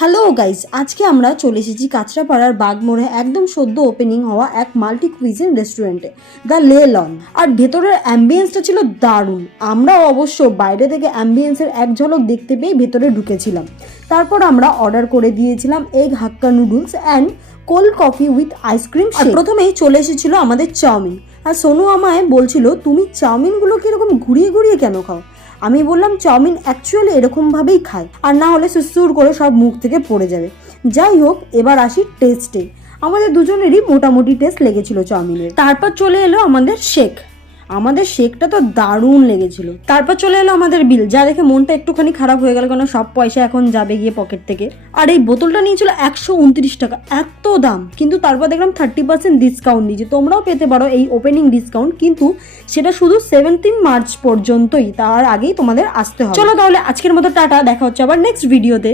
Hello guys, আজকে আমরা চলে এসেছি কাঁচরাপাড়ার বাগমোড়ে একদম সদ্য ওপেনিং হওয়া এক মাল্টি কুইজিন রেস্টুরেন্টে, দ্য লে লন। আর ভেতরের অ্যাম্বিয়েন্সটা ছিল দারুণ। আমরা অবশ্য বাইরে থেকে অ্যাম্বিয়েন্সের এক ঝলক দেখতে পেয়ে ভেতরে ঢুকেছিলাম। তারপর আমরা অর্ডার করে দিয়েছিলাম egg hakka noodles and cold coffee with ice cream. আর প্রথমেই চলে এসেছিল আমাদের চাউমিন। আর সোনু আমায় বলছিল, তুমি চাউমিনগুলো কিরকম ঘুরিয়ে ঘুরিয়ে কেন খাও? আমি বললাম, চাউমিন অ্যাকচুয়ালি এরকমভাবেই খায়, আর না হলে সুসুর করে সব মুখ থেকে পড়ে যাবে। যাই হোক, এবার আসি টেস্টে। আমাদের দুজনেরই মোটামুটি টেস্ট লেগেছিল চাউমিনের। তারপর চলে এলো আমাদের শেক। আমাদের শেকটা তো দারুণ লেগেছিল। তারপর চলে এলো আমাদের বিল, যা দেখে মনটা একটুখানি খারাপ হয়ে গেল, কারণ সব পয়সা এখন যাবে গিয়ে পকেট থেকে। আর এই বোতলটা নিয়েছিল 129 টাকা, এত দাম। কিন্তু তারপর দেখলাম 30% ডিসকাউন্ট দিয়েছে। তোমরাও পেতে পারো এই ওপেনিং ডিসকাউন্ট, কিন্তু সেটা শুধু 17 মার্চ পর্যন্তই, তার আগেই তোমাদের আসতে হবে। চলো তাহলে আজকের মতো টাটা, দেখা হচ্ছে আবার নেক্সট ভিডিওতে।